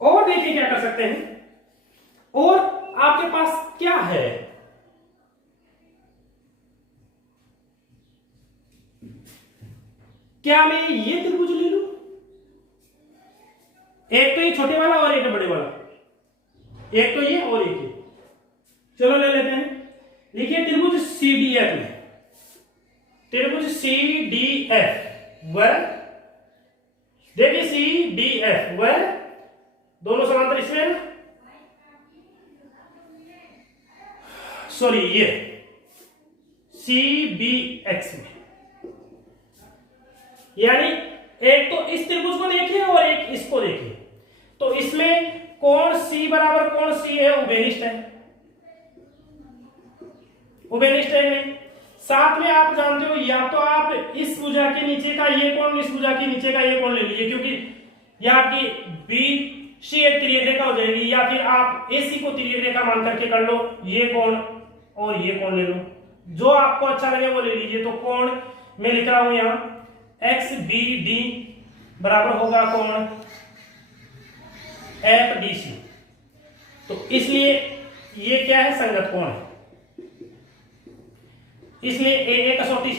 और देखिए क्या कर सकते हैं, और आपके पास क्या है, क्या मैं ये त्रिभुज ले लूं, एक तो ये छोटे वाला और एक बड़े वाला, एक तो ये और एक ये, चलो ले लेते हैं। लिखिए त्रिभुज CDF में, त्रिभुज CDF व देखिए CDF व दोनों समांतर इसमें, सॉरी ये CBX में, यानी एक तो इस त्रिभुज को देखिए और एक इसको देखिए, तो इसमें कोण C बराबर कोण C है, उभयनिष्ठ है, उभयनिष्ठ है में। साथ में आप जानते हो या तो आप इस भुजा के नीचे का ये कोण, इस भुजा के नीचे का ये कोण ले लीजिए, क्योंकि यह आपकी बी सी एक तिर्यक रेखा हो जाएगी, या फिर आप AC को तिर्यक रेखा मान करके कर लो, ये कोण और ये कोण ले लो, जो आपको अच्छा लगे वो ले लीजिए। तो कोण मैं लिख रहा हूं यहाँ XBD बराबर होगा कोण FDC। तो इसलिए ये क्या है, संगत कोण है, इसलिए AA कसौटी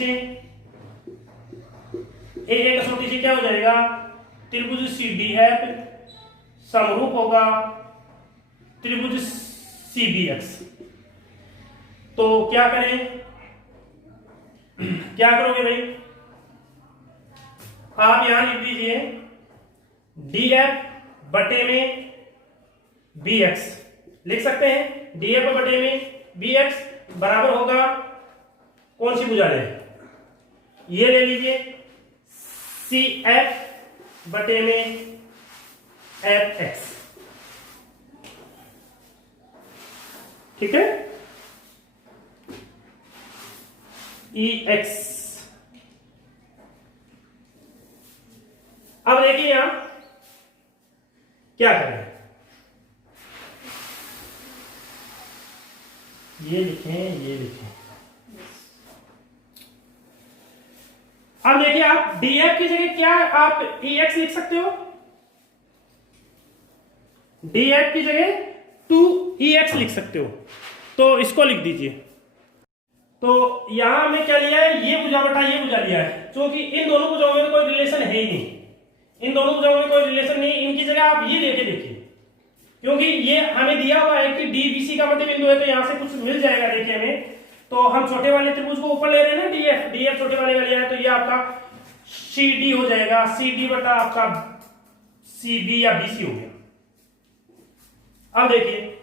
से क्या हो जाएगा, त्रिभुज CDF समरूप होगा त्रिभुज CBX। तो क्या करें, क्या करोगे भाई, आप यहां लिख दीजिए DF बटे में BX, लिख सकते हैं DF बटे में BX बराबर होगा, कौन सी भुजा ले, ये ले लीजिए CF बटे में FX, ठीक है, EX। अब देखिए यहां क्या करें, ये लिखें, ये लिखें। अब देखिए आप DF की जगह क्या आप EX लिख सकते हो, DF की जगह 2EX लिख सकते हो, तो इसको लिख दीजिए। तो यहां हमने क्या लिया है, ये भुजा बटा ये भुजा लिया है, क्योंकि इन दोनों भुजाओं में कोई रिलेशन है ही नहीं, इन दोनों भुजाओं में कोई रिलेशन नहीं, इनकी जगह आप ये लेके देखिए, क्योंकि ये हमें दिया हुआ है कि DBC का मध्य बिंदु है, तो यहां से कुछ मिल जाएगा देखिए हमें। तो हम छोटे वाले त्रिभुज को ऊपर ले रहे हैं ना, DF छोटे वाले का लिया है, तो ये आपका CD हो जाएगा, CD बटा आपका CB या BC हो गया। अब देखिए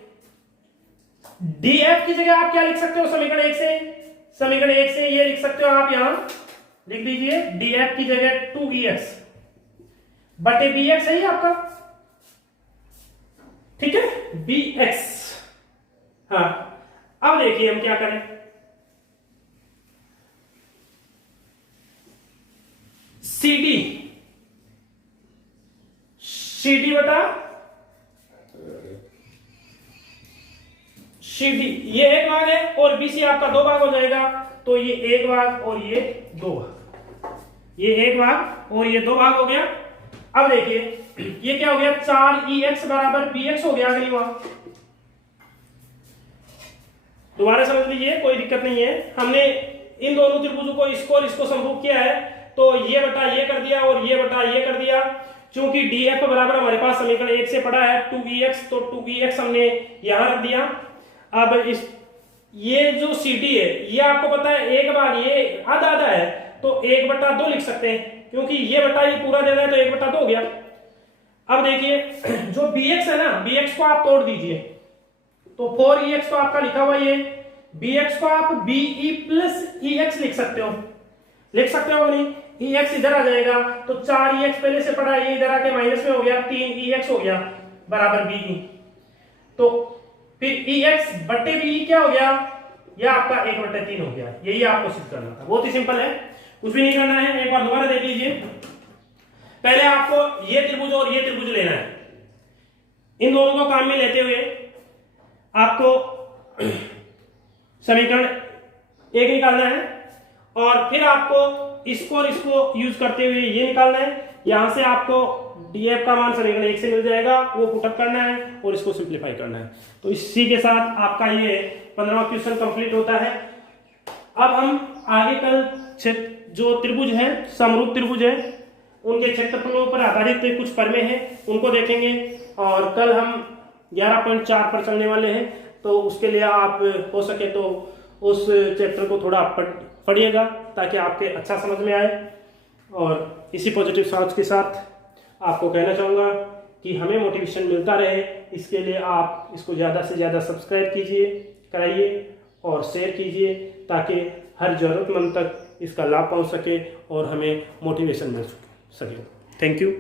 DF की जगह आप क्या लिख सकते हो, समीकरण 1 से ये लिख सकते हो, आप यहां लिख दीजिए DF की जगह 2EX बटे BX है ही आपका, ठीक है, BX। हाँ, अब देखिए हम क्या करें, CD बटा CD, ये एक भाग है और BC आपका दो भाग हो जाएगा, तो ये एक भाग और ये दो भाग, ये एक भाग और ये दो भाग हो गया। अब देखिए ये क्या हो गया, 4EX बराबर BX हो गया, अगली वहां दोबारा समझ लीजिए, कोई दिक्कत नहीं है। हमने इन दोनों त्रिभुजों को इसको और इसको समरूप किया है, तो ये बटा ये कर दिया और ये बटा ये कर दिया। चूंकि DF बराबर हमारे पास समीकरण 1 से पड़ा है 2EX, तो 2EX हमने यहां रख दिया। अब इस ये जो CD है ये आपको पता है एक भाग ये आधा आधा है, तो 1/2 लिख सकते हैं, क्योंकि ये बटा ये पूरा देना है तो 1/2 हो गया। अब देखिए जो BX है ना, BX को आप तोड़ दीजिए, तो 4EX तो आपका लिखा हुआ ये, BX को आप BE प्लस EX लिख सकते हो, लिख सकते हो नहीं, EX इधर आ जाएगा, तो 4EX पहले से पड़ा, ये इधर आके माइनस में हो गया, 3EX हो गया बराबर BE। तो फिर EX बटे BE क्या हो गया, यह आपका 1/3 हो गया। यही आपको सिद्ध करना था, बहुत ही सिंपल है, कुछ भी नहीं करना है। एक बार दोबारा देख लीजिए, पहले आपको ये त्रिभुज और ये त्रिभुज लेना है, इन दोनों को काम में लेते हुए आपको समीकरण 1 निकालना है, और फिर आपको इसको और इसको यूज करते हुए ये निकालना है। यहां से आपको DF का मान समीकरण 1 से मिल जाएगा, वो पुटअप करना है और इसको सिंप्लीफाई करना है। तो इसी के साथ आपका ये 15वां क्वेश्चन कंप्लीट होता है। अब हम आगे कल जो त्रिभुज है, समरूप त्रिभुज है, उनके क्षेत्रफलों पर आधारित कुछ प्रमेय हैं, उनको देखेंगे। और कल हम 11.4 पर चलने वाले हैं, तो उसके लिए आप हो सके तो उस चैप्टर को थोड़ा पढ़िएगा, ताकि आपके अच्छा समझ में आए। और इसी पॉजिटिव सोच के साथ आपको कहना चाहूँगा कि हमें मोटिवेशन मिलता रहे, इसके लिए आप इसको ज़्यादा से ज़्यादा सब्सक्राइब कीजिए, कराइए और शेयर कीजिए, ताकि हर ज़रूरतमंद तक इसका लाभ पहुँच सके और हमें मोटिवेशन मिल सके। Thank you.